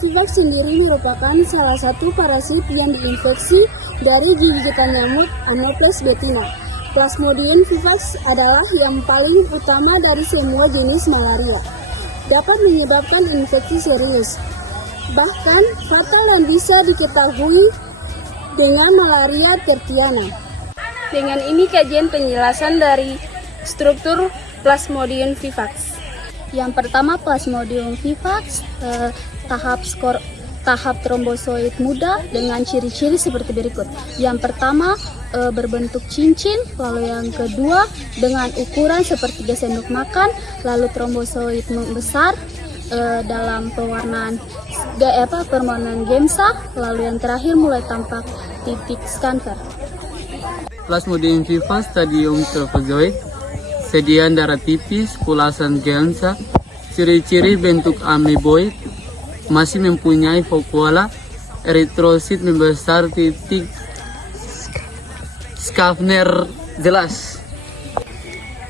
vivax sendiri merupakan salah satu parasit yang diinfeksi dari gigitan nyamuk Anopheles betina. Plasmodium vivax adalah yang paling utama dari semua jenis malaria. Dapat menyebabkan infeksi serius, bahkan fatal dan bisa diketahui dengan malaria tertiana. Dengan ini kajian penjelasan dari struktur Plasmodium vivax. Yang pertama, Plasmodium vivax tahap trombosoid muda dengan ciri-ciri seperti berikut. Yang pertama, berbentuk cincin, lalu yang kedua dengan ukuran sepertiga sendok makan, lalu trombosoid besar dalam perwarnaan gemsa, lalu yang terakhir mulai tampak titik skanker. Plasmodium vivax stadium trophozoid, sediaan darah tipis, kulasan gemsa, ciri-ciri bentuk ameboid, masih mempunyai vakuola, eritrosit membesar, titik Schaffner jelas.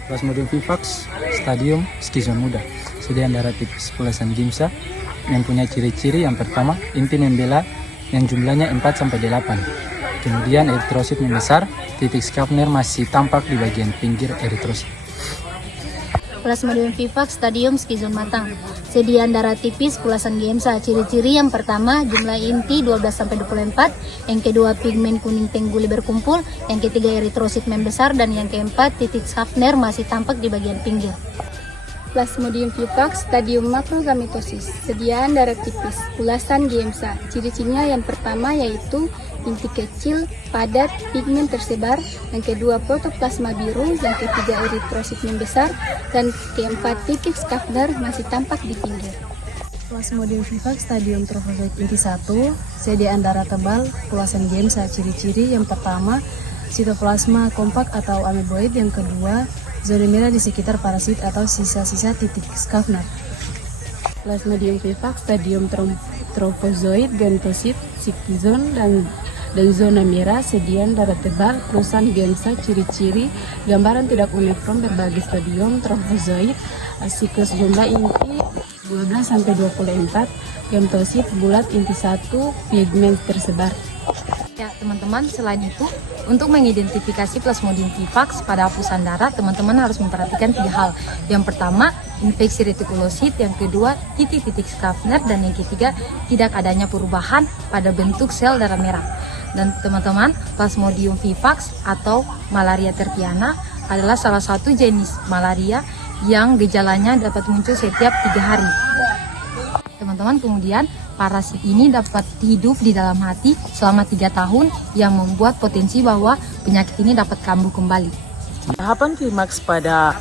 Plasmodium vivax stadium skizon muda, sediaan darah tipis, kulasan gemsa, yang punya ciri-ciri yang pertama, inti membela yang jumlahnya 4-8. Kemudian eritrosit membesar, titik Schaffner masih tampak di bagian pinggir eritrosit. Plasmodium vivax stadium skizon matang, sediaan darah tipis, kulasan gemsa. Ciri-ciri yang pertama, jumlah inti 12-24, yang kedua pigmen kuning tengguli berkumpul, yang ketiga eritrosit membesar, dan yang keempat titik Schaffner masih tampak di bagian pinggir. Plasmodium vivax stadium makrogametosis, sediaan darah tipis, kulasan gemsa. Ciri-cirinya yang pertama yaitu inti kecil, padat, pigmen tersebar, yang kedua protoplasma biru, yang ketiga eritrosit membesar, dan keempat titik Schaffner masih tampak di pinggir. Plasmodium vivax stadium trophozoid inti 1, sediaan darah tebal, kulasan gemsa. Ciri-ciri yang pertama, sitoplasma kompak atau ameboid, yang kedua zona merah di sekitar parasit atau sisa-sisa titik Schaffner. Plasmodium vivax stadium trophozoid, gentosit, skizon, dan zona merah, sediaan darah tebal, kulasan gemsa. Ciri-ciri gambaran tidak uniform berbagi stadium trophozoid, siklus jumlah inti 12-24, gentosit bulat inti 1, pigmen tersebar. Ya teman-teman, selain itu, untuk mengidentifikasi Plasmodium vivax pada hapusan darah, teman-teman harus memperhatikan 3 hal. Yang pertama, infeksi retikulosit, yang kedua, titik-titik Schaffner, dan yang ketiga, tidak adanya perubahan pada bentuk sel darah merah. Dan teman-teman, Plasmodium vivax atau malaria tertiana adalah salah satu jenis malaria yang gejalanya dapat muncul setiap 3 hari. Teman-teman, kemudian parasit ini dapat hidup di dalam hati selama 3 tahun yang membuat potensi bahwa penyakit ini dapat kambuh kembali. Tahapan klimaks pada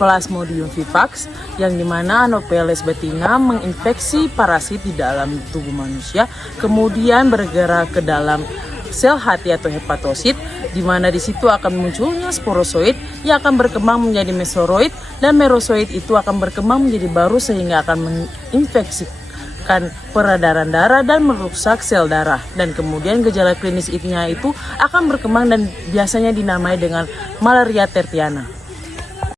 Plasmodium vivax yang dimana Anopheles betina menginfeksi parasit di dalam tubuh manusia, kemudian bergerak ke dalam sel hati atau hepatosit, di mana di situ akan munculnya sporozoid yang akan berkembang menjadi mesoroid, dan merozoid itu akan berkembang menjadi baru sehingga akan menginfeksikan peredaran darah dan merusak sel darah. Dan kemudian gejala klinis itu akan berkembang dan biasanya dinamai dengan malaria tertiana.